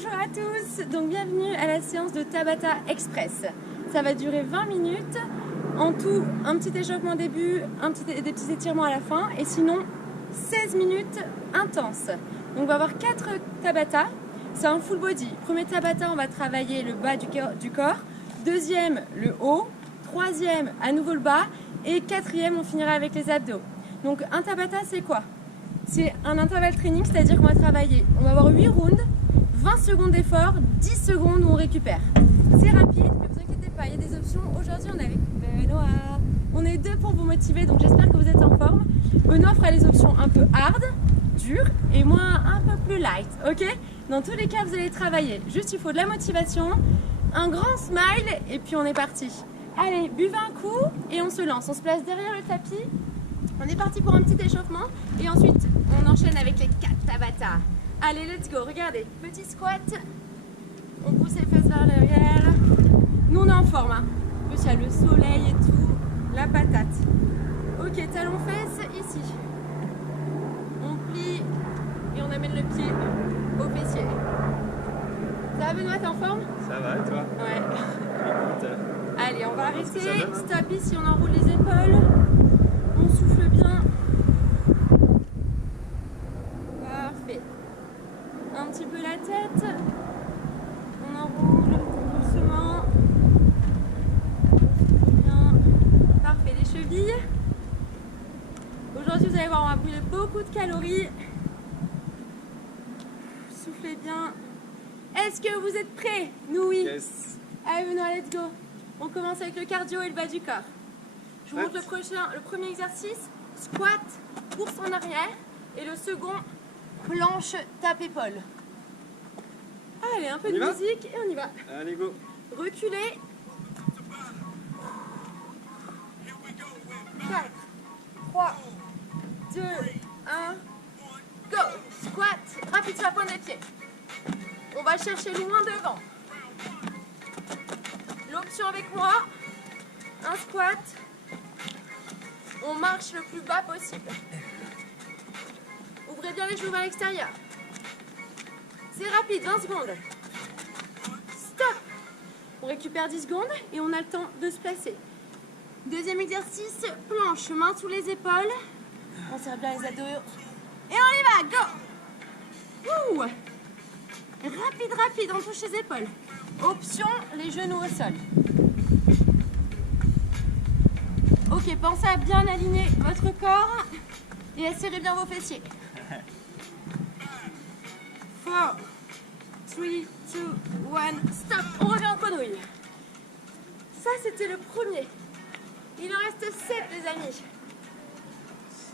Bonjour à tous, donc bienvenue à la séance de Tabata Express. Ça va durer 20 minutes, en tout un petit échauffement au début, des petits étirements à la fin et sinon 16 minutes intenses. Donc on va avoir 4 Tabata, c'est un full body. Premier Tabata, on va travailler le bas du corps, deuxième le haut, troisième à nouveau le bas et quatrième on finira avec les abdos. Donc un Tabata c'est quoi? C'est un intervalle training, c'est-à-dire qu'on va travailler, on va avoir 8 rounds, 20 secondes d'effort, 10 secondes où on récupère. C'est rapide, ne vous inquiétez pas, il y a des options. Aujourd'hui on est avec Benoît, on est deux pour vous motiver, donc j'espère que vous êtes en forme. Benoît fera les options un peu hard, dures, et moi un peu plus light, ok? Dans tous les cas vous allez travailler, juste il faut de la motivation, un grand smile, et puis on est parti. Allez, buvez un coup, et on se lance, on se place derrière le tapis. On est parti pour un petit échauffement, et ensuite on enchaîne avec les 4 Tabata. Allez, let's go, regardez, petit squat, on pousse les fesses vers l'arrière. Nous on est en forme, hein. En plus il y a le soleil et tout, la patate. Ok, talons fesses, ici. On plie et on amène le pied au fessier. Ça va Benoît, t'es en forme? Ça va et toi? Ouais. Écoute, allez, on va arrêter, stop ici, on enroule les épaules, on souffle bien. Parfait. Un petit peu la tête, on enroule doucement, bien, parfait, les chevilles. Aujourd'hui vous allez voir, on va brûler beaucoup de calories. Soufflez bien. Est-ce que vous êtes prêts? Nous oui. yes. Allez Benoît, let's go. On commence avec le cardio et le bas du corps. Je vous montre le premier exercice, squat, course en arrière, et le second, planche tape-épaule. Allez, un peu de musique et on y va. Allez, go. Reculez. 4, 3, 2, 1, go. Squat, rapide sur la pointe des pieds. On va chercher loin devant. L'option avec moi, un squat. On marche le plus bas possible. Ouvrez bien les genoux vers l'extérieur. C'est rapide, 20 secondes. Stop. On récupère 10 secondes et on a le temps de se placer. Deuxième exercice, planche, main sous les épaules. On serre bien les abdos. Et on y va, go. Ouh. Rapide, rapide, on touche les épaules. Option, les genoux au sol. Ok, pensez à bien aligner votre corps et à serrer bien vos fessiers. 4, 3, 2, 1, stop. On revient en quenouille. Ça, c'était le premier. Il en reste 7, les amis.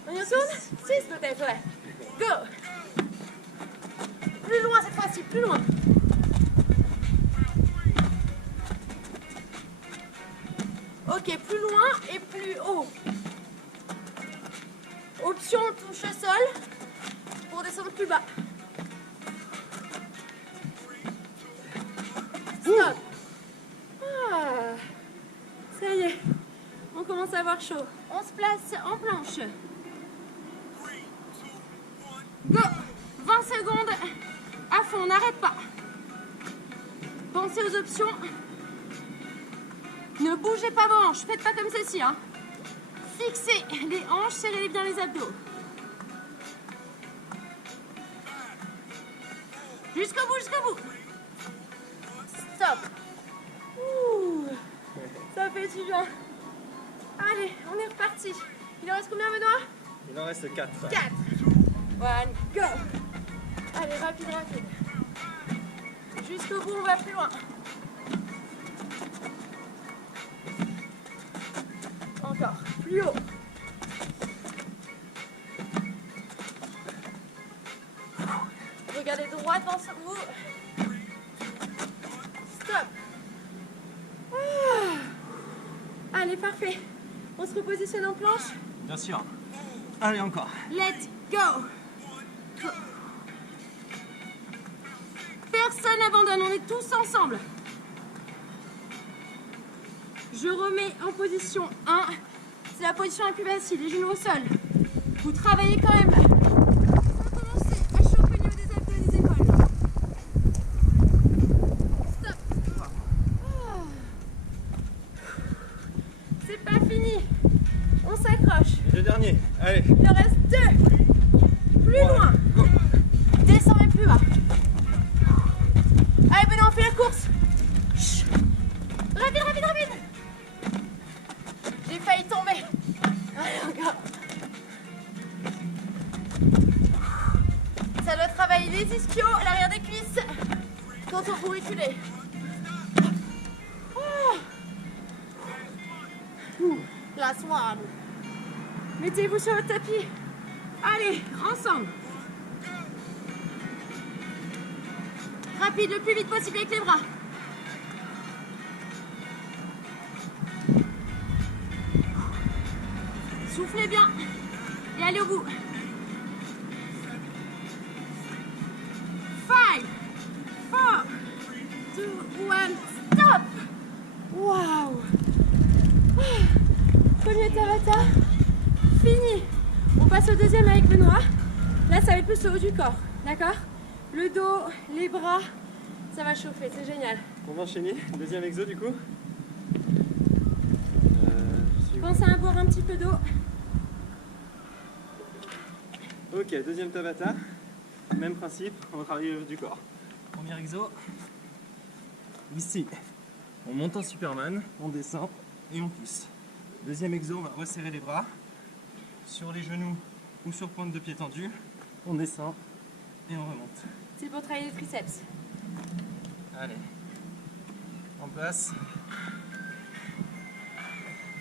On y retourne? 6 peut-être, ouais. Go. Plus loin cette fois-ci, plus loin. Ok, plus loin et plus haut. Option touche au sol pour descendre plus bas. Stop. Ah, ça y est, on commence à avoir chaud. On se place en planche. Go. 20 secondes à fond, on n'arrête pas. Pensez aux options. Ne bougez pas vos hanches, faites pas comme ceci, hein. Fixez les hanches, serrez bien les abdos. Jusqu'au bout, jusqu'au bout. Stop. Ouh, ça fait du bien. Allez, on est reparti. Il en reste combien, Benoît? Il en reste 4. 4. 1, go. Allez, rapide, rapide. Jusqu'au bout, on va plus loin. Encore, plus haut. Regardez droit devant vous. Stop. Ah. Allez, parfait. On se repositionne en planche. Bien sûr. Allez, encore. Let's go. Personne n'abandonne, on est tous ensemble. Je remets en position 1. C'est la position la plus facile, les genoux au sol. Vous travaillez quand même. On va commencer à chauffer au niveau des abdos et des épaules. Il en reste 2. Plus loin. Go. Descends et plus bas. Allez, Benoît, on fait la course. Chut. Rapide, rapide, rapide. J'ai failli tomber. Allez, encore. Ça doit travailler les ischios, l'arrière des cuisses. Quand on peut reculer. Last one. Mettez-vous sur le tapis. Allez, ensemble. Rapide, le plus vite possible avec les bras. Soufflez bien et allez au bout. 5, 4, 2, 1, stop. Waouh. Premier Tabata, fini. On passe au deuxième avec Benoît. Là, ça va être plus le haut du corps, d'accord? Le dos, les bras, ça va chauffer, c'est génial. On va enchaîner. Deuxième exo du coup. Pensez à boire un petit peu d'eau. Ok, deuxième Tabata. Même principe, on va travailler le haut du corps. Premier exo. Ici, on monte en Superman, on descend et on pousse. Deuxième exo, on va resserrer les bras sur les genoux ou sur pointe de pied tendue. On descend et on remonte. C'est pour travailler les triceps. Allez, en place.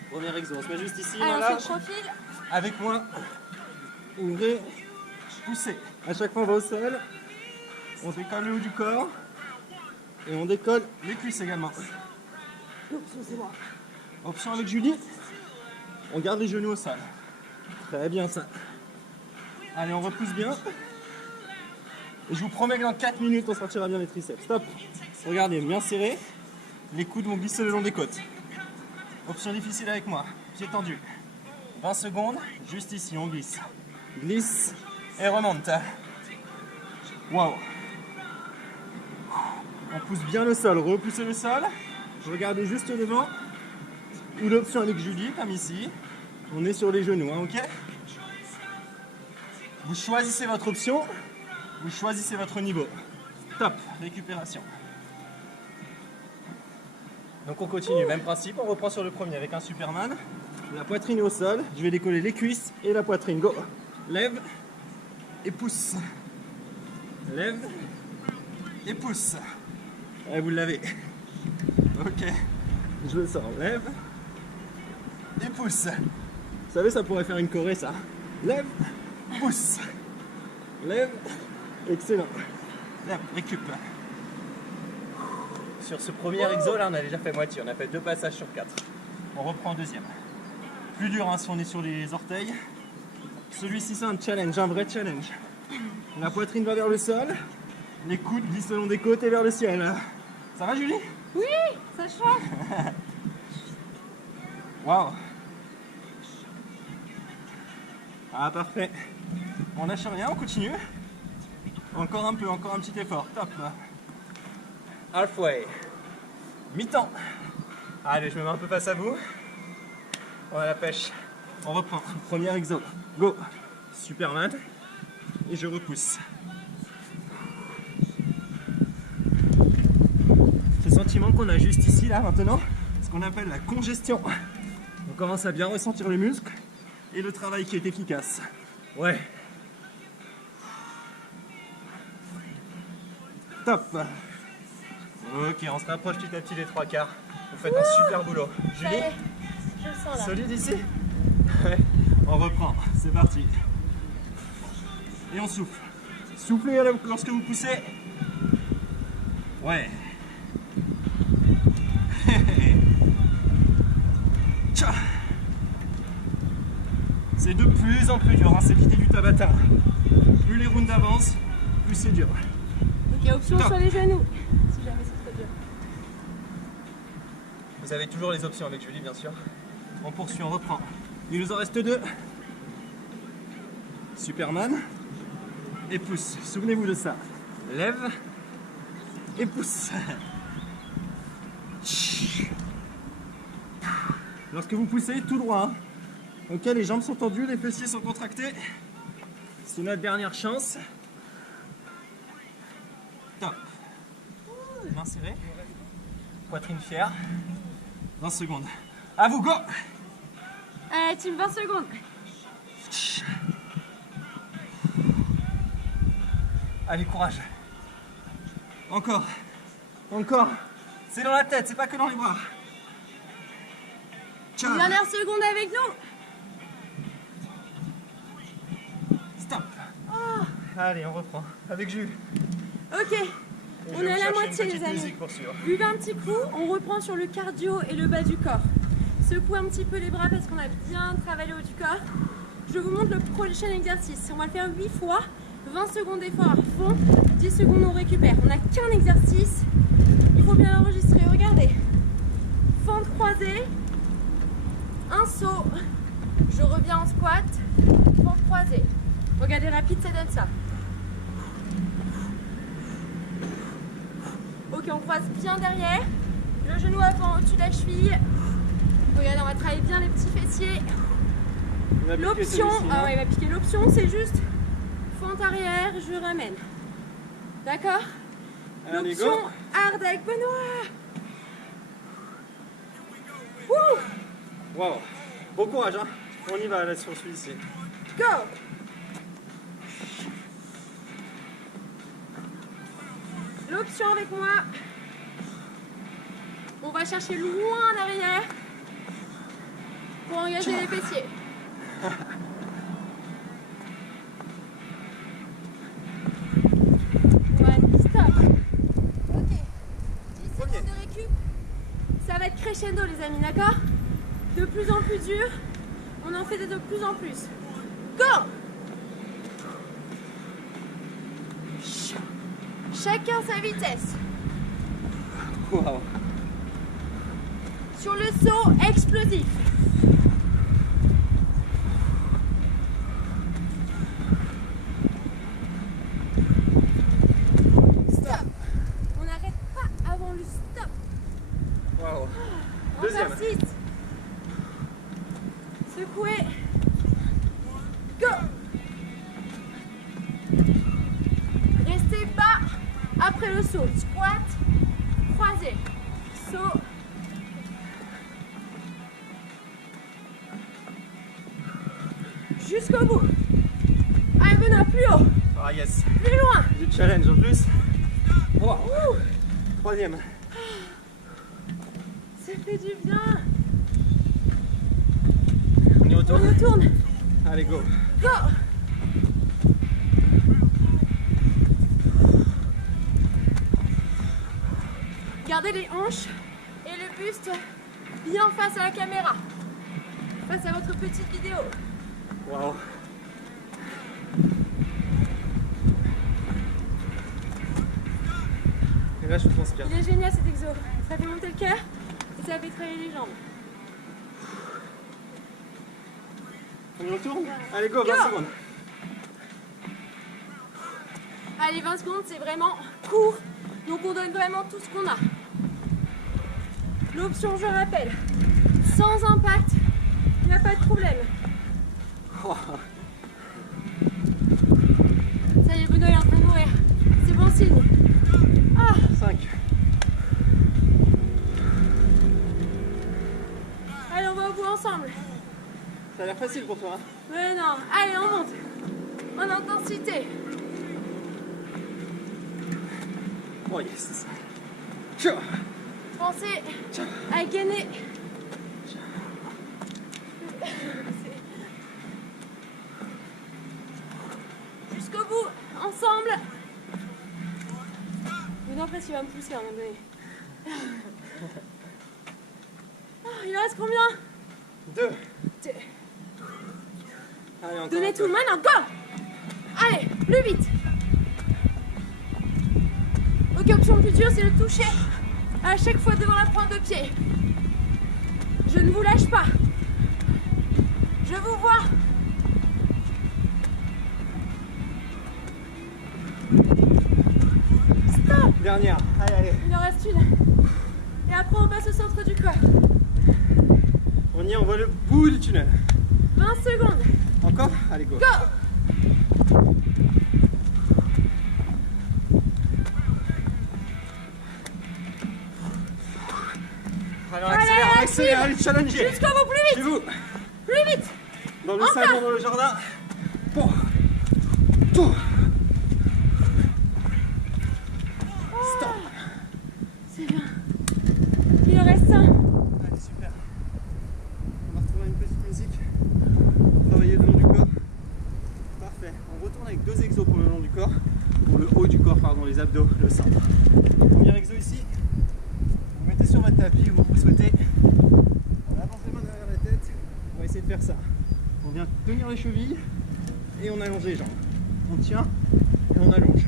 Premier exo, on se met juste ici, main Alors, large. sur le profil. Avec moi, ouvrez, poussez. À chaque fois, on va au sol. On décolle le haut du corps. Et on décolle les cuisses également. Option avec Julie. On garde les genoux au sol. Très bien ça. Allez, on repousse bien. Et je vous promets que dans 4 minutes, on sortira bien les triceps. Stop. Regardez, bien serré. Les coudes vont glisser le long des côtes. Option difficile avec moi. Pied tendu. 20 secondes. Juste ici, on glisse. Glisse et remonte. Waouh. On pousse bien le sol. Repoussez le sol. Regardez juste devant. Ou l'option avec Julie, comme ici. On est sur les genoux, hein, ok? Vous choisissez votre option. Vous choisissez votre niveau. Top, récupération. Donc on continue, même principe, on reprend sur le premier avec un Superman. La poitrine est au sol, je vais décoller les cuisses et la poitrine. Go. Lève et pousse. Lève et pousse. Et vous l'avez. Ok, je le sors. Lève et pousse. Vous savez, ça pourrait faire une choré, ça. Lève, pousse. Lève, excellent. Lève, récup. Sur ce premier exo, là, on a déjà fait moitié. On a fait 2 passages sur 4. On reprend un deuxième. Plus dur, hein, si on est sur les orteils. Celui-ci, c'est un challenge, un vrai challenge. La poitrine va vers le sol. Les coudes glissent le long des côtes et vers le ciel. Ça va, Julie? Oui, ça chauffe. Waouh. Ah, parfait. On lâche rien, on continue. Encore un peu, encore un petit effort. Top. Halfway. Mi-temps. Allez, je me mets un peu face à vous. On a la pêche. On reprend. Premier exo. Go. Superman. Et je repousse. Ce sentiment qu'on a juste ici, là, maintenant, ce qu'on appelle la congestion. On commence à bien ressentir le muscle et le travail qui est efficace. Ouais. Top. Ok, on se rapproche petit à petit des 3/4. Vous faites un super boulot. Ça y Julie, est, je le sens là. solide ici? Ouais. On reprend, c'est parti. Et on souffle. Soufflez lorsque vous poussez. Ouais. Tcha. C'est de plus en plus dur, hein, c'est l'idée du Tabata. Plus les rounds avancent, plus c'est dur. Ok, option Top. sur les genoux. Si jamais c'est trop dur. Vous avez toujours les options avec Julie, bien sûr. On poursuit, on reprend. Il nous en reste 2. Superman. Et pousse. Souvenez-vous de ça. Lève. Et pousse. Lorsque vous poussez, tout droit. Hein. Ok, les jambes sont tendues, les fessiers sont contractés. C'est notre dernière chance. Top. Main serrée. Poitrine fière. 20 secondes. À vous, go! Allez, team, 20 secondes. Allez, courage. Encore. Encore. C'est dans la tête, c'est pas que dans les bras. Ciao. Dernière seconde avec nous. Stop. Allez, on reprend. Avec jus. Ok, on est à la moitié, les amis. Musique pour suivre. Buvez un petit coup, on reprend sur le cardio et le bas du corps. Secouez un petit peu les bras parce qu'on a bien travaillé le haut du corps. Je vous montre le prochain exercice. On va le faire 8 fois. 20 secondes d'effort à fond, 10 secondes on récupère. On n'a qu'un exercice, il faut bien l'enregistrer. Regardez, fente croisée, un saut, je reviens en squat, fente croisée. Regardez, rapide, ça donne ça. Ok, on croise bien derrière, le genou avant au-dessus de la cheville. Regardez, on va travailler bien les petits fessiers. L'option, ah ouais, il va piquer. L'option, c'est juste fente arrière, je ramène. D'accord? L'option hard avec Benoît. Wow. Bon courage, hein. On y va là sur celui-ci. Go! L'option avec moi. On va chercher loin derrière pour engager les fessiers. Ça va être crescendo, les amis, d'accord? De plus en plus dur, on en fait de plus en plus. Go! Chacun sa vitesse. Wow. Sur le saut explosif. Stop. On n'arrête pas avant le stop. Wow. On Deuxième. persiste. Secouez. Go. Restez bas après le saut. Squat, croisé. Saut. Jusqu'au bout. Allez, Benoît, plus haut. Ah yes. Plus loin. Du challenge en plus. Wow. Troisième. Ça fait du bien. On y retourne. On retourne. Allez, go. Go. Gardez les hanches et le buste bien face à la caméra. Face à votre petite vidéo. Wow. Et là, je transpire. Il est génial cet exo. Ça fait monter le cœur et ça fait travailler les jambes. On y retourne? Allez, go, 20 Go. secondes. Allez, 20 secondes, c'est vraiment court. Donc on donne vraiment tout ce qu'on a. L'option, je rappelle, sans impact, il n'y a pas de problème. Wow. Ça y est, Benoît est en train de mourir. C'est bon signe. Ah, 5. allez, on va au bout ensemble. Ça a l'air facile pour toi, hein? Mais non, allez, on monte. En intensité. Oh yes. Ciao. Pensez à gainer. Jusqu'au bout, ensemble. Benoît, presque il va me pousser à un moment donné. Oh, il en reste combien? 2. Allez, encore. Donnez tout, maintenant, go! Allez, plus vite. Ok, option plus dure, c'est le toucher à chaque fois devant la pointe de pied. Je ne vous lâche pas. Je vous vois. Stop! Dernière. Allez, allez. Il en reste une. Et après, on passe au centre du corps. On y est, on voit le bout du tunnel. 20 20 secondes. Encore? Allez, go. Go. Allez, on accélère, allez, challenger. Jusqu'au bout, plus vite. Chez vous. Plus vite. Dans le Encore. salon, dans le jardin. Bon. Tout. Stop. C'est bien. Il en reste un. Allez, super. On va retrouver une petite musique. Travailler le long du corps. Parfait. On retourne avec 2 exos pour le long du corps. Pour le haut du corps, pardon, les abdos, le centre. Premier exo ici. Vous mettez sur votre tapis où vous souhaitez. On avance les mains derrière la tête. On va essayer de faire ça. On vient tenir les chevilles et on allonge les jambes. On tient et on allonge.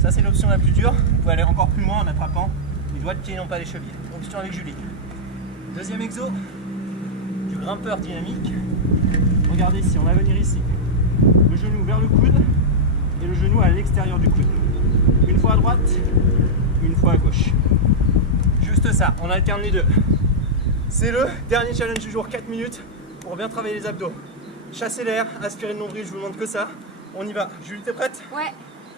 Ça, c'est l'option la plus dure. Vous pouvez aller encore plus loin en attrapant les doigts de pied et non pas les chevilles. Option avec Julie. Deuxième exo, du grimpeur dynamique. Regardez ici, on va venir ici. Le genou vers le coude et le genou à l'extérieur du coude. Une fois à droite, une fois à gauche. Juste ça, on alterne les deux. C'est le dernier challenge du jour, 4 minutes pour bien travailler les abdos. Chasser l'air, aspirer le nombril, je vous demande que ça. On y va. Julie, t'es prête? Ouais.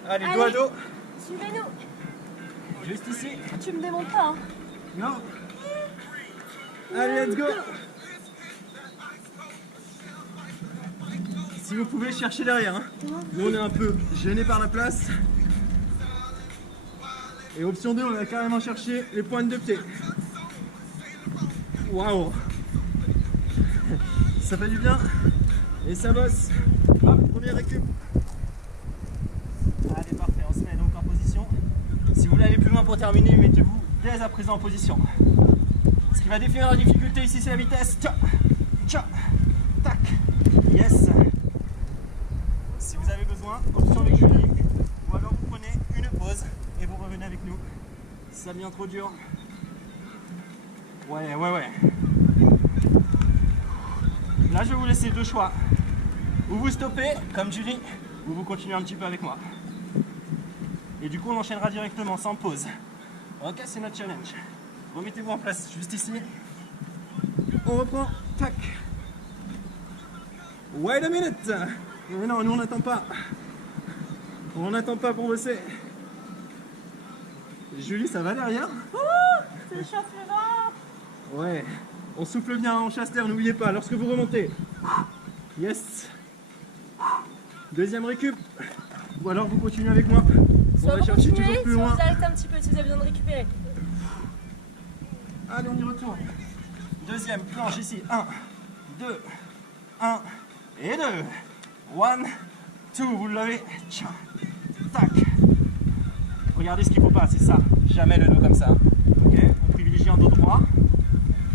Allez, dos à dos. Suivez-nous. Juste ici. Tu me démontes pas, hein. Non. Allez, let's go. Si vous pouvez, chercher derrière. Hein. Nous, on est un peu gêné par la place. Et option 2, on va carrément chercher les pointes de pied. Waouh. Ça fait du bien. Et ça bosse. Hop, premier récup. Allez, parfait. On se met donc en position. Si vous voulez aller plus loin pour terminer, mettez-vous dès à présent en position. Ce qui va définir la difficulté ici, c'est la vitesse. Tcha, tcha, tac. Yes. Si vous avez besoin, option avec Julie. Ou alors vous prenez une pause et vous revenez avec nous. Si ça devient trop dur. Ouais. Là, je vais vous laisser 2 choix. Ou vous stoppez, comme Julie, ou vous continuez un petit peu avec moi. Et du coup, on enchaînera directement, sans pause. Ok, c'est notre challenge. Remettez-vous en place, juste ici. On reprend. Tac. Wait a minute. Mais non, nous on n'attend pas. On n'attend pas pour bosser. Julie, ça va derrière? C'est le chauffe le ventre. Ouais. On souffle bien, on chasse l'air, n'oubliez pas, lorsque vous remontez. Yes. Deuxième récup. Ou alors vous continuez avec moi. On va chercher toujours plus loin. Vous arrêtez un petit peu si vous avez besoin de récupérer. Allez, on y retourne. Deuxième planche ici. 1, 2, 1 et 2. 1, 2, vous l'avez. Tac. Regardez ce qu'il ne faut pas, c'est ça. Jamais le dos comme ça. Ok, on privilégie un dos droit.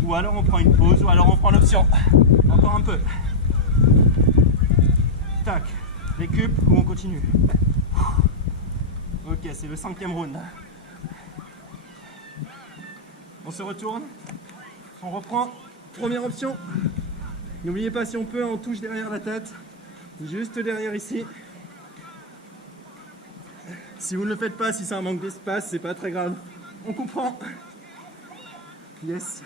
Ou alors on prend une pause, ou alors on prend l'option. Encore un peu. Tac. Récup ou on continue. Ok, c'est le 5e round. On se retourne. On reprend. Première option. N'oubliez pas, si on peut, on touche derrière la tête. Juste derrière ici. Si vous ne le faites pas, si c'est un manque d'espace, c'est pas très grave. On comprend. Yes.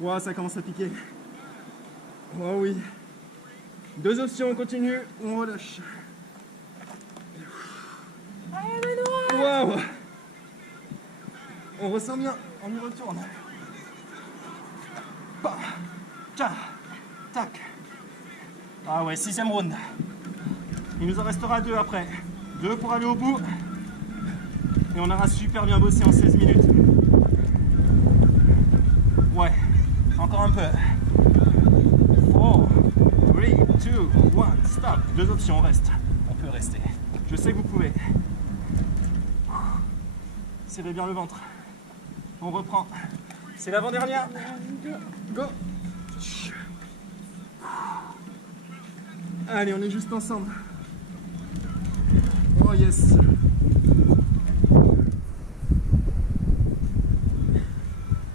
Wow, ça commence à piquer. Oh oui. 2 options, on continue ou on relâche. Allez, Benoît. Wow. On ressent bien, on y retourne. Bah, tcha, tac. Ah ouais, 6e round. Il nous en restera 2 après. 2 pour aller au bout. Et on aura super bien bossé en 16 minutes. Ouais, encore un peu. 4, 3, 2, 1, stop. 2 options, on reste. On peut rester. Je sais que vous pouvez. Serrez bien le ventre. On reprend. C'est l'avant-dernière. Go. Allez, on est juste ensemble. Oh yes.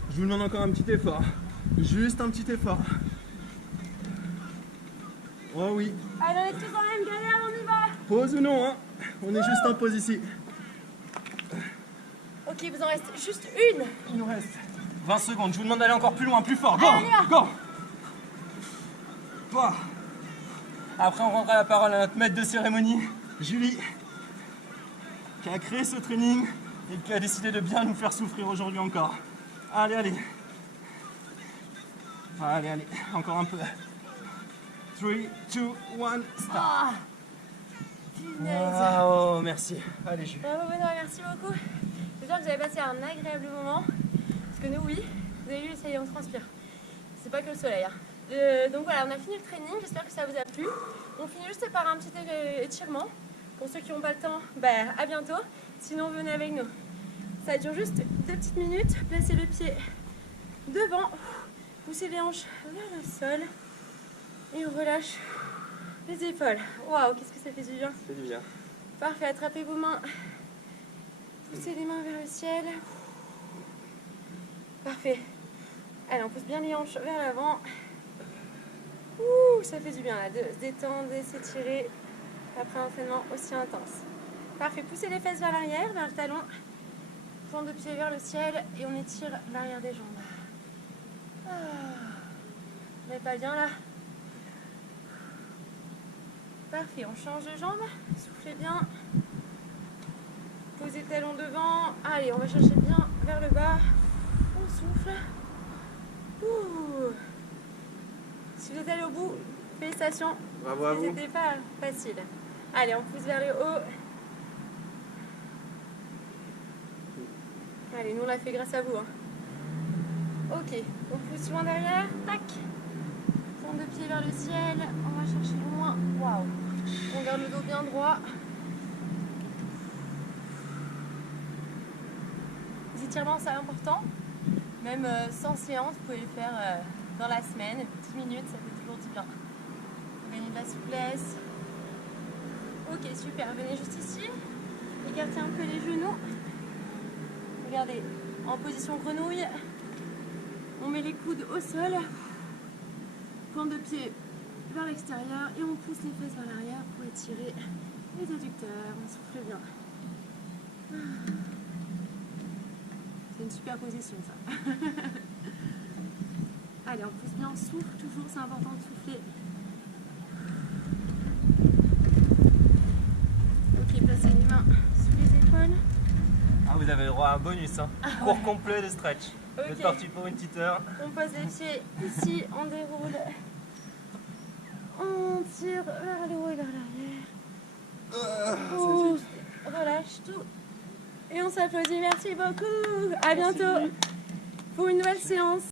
Je vous demande encore un petit effort. Juste un petit effort. Oh oui. Allez, on est tous dans la même galère, on y va. Pause ou non, hein? On est juste en pause ici. Ok, vous en reste juste une. Il nous reste 20 secondes. Je vous demande d'aller encore plus loin, plus fort. Go, Allez, on y va. go. Pouah. Après, on rendra la parole à notre maître de cérémonie, Julie, qui a créé ce training et qui a décidé de bien nous faire souffrir aujourd'hui encore. Allez, allez. Allez, allez, encore un peu. 3, 2, 1, start. Ah, punaise. Ah, oh, merci. Allez, Julie. Bravo Benoît, merci beaucoup. J'espère que vous avez passé un agréable moment. Parce que nous, oui, vous avez vu, ça y est, on transpire. C'est pas que le soleil. Hein. Donc voilà, on a fini le training. J'espère que ça vous a plu. On finit juste par un petit étirement. Pour ceux qui n'ont pas le temps, à bientôt. Sinon, venez avec nous. Ça dure juste 2 petites minutes. Placez le pied devant. Poussez les hanches vers le sol. Et on relâche les épaules. Waouh, qu'est-ce que ça fait du bien. C'est du bien. Parfait, attrapez vos mains. Poussez les mains vers le ciel. Parfait. Allez, on pousse bien les hanches vers l'avant. Ouh, ça fait du bien là, de se détendre et s'étirer après un entraînement aussi intense. Parfait, poussez les fesses vers l'arrière, vers le talon. Pointe de pied vers le ciel et on étire l'arrière des jambes. Ah. Vous n'êtes pas bien là? Parfait, on change de jambe. Soufflez bien. Posez talon devant. Allez, on va chercher bien vers le bas. On souffle. Ouh. Si vous êtes allé au bout, félicitations. Bravo à vous. C'était pas facile. Allez, on pousse vers le haut. Allez, nous on l'a fait grâce à vous. Hein. Ok, on pousse loin derrière. Tac. Pointe de pied vers le ciel. On va chercher loin. Waouh. On garde le dos bien droit. Les étirements, c'est important. Même sans séance, vous pouvez le faire dans la semaine. 10 minutes, ça fait toujours du bien. Vous gagnez de la souplesse. Ok, super. Venez juste ici. Écartez un peu les genoux. Regardez, en position grenouille. On met les coudes au sol. Pointe de pied vers l'extérieur et on pousse les fesses vers l'arrière pour étirer les adducteurs. On souffle bien. C'est une super position ça. Allez, on pousse bien, on souffle toujours, c'est important de souffler. Ok, placez les mains sous les épaules. Ah, vous avez le droit à un bonus, hein. Cours ouais. complet de stretch. Ok. Vous êtes parti pour une petite heure. On pose les pieds ici, on déroule. On tire vers le haut et vers l'arrière. On relâche tout. Et on s'applaudit. Merci beaucoup. À bientôt pour une nouvelle séance.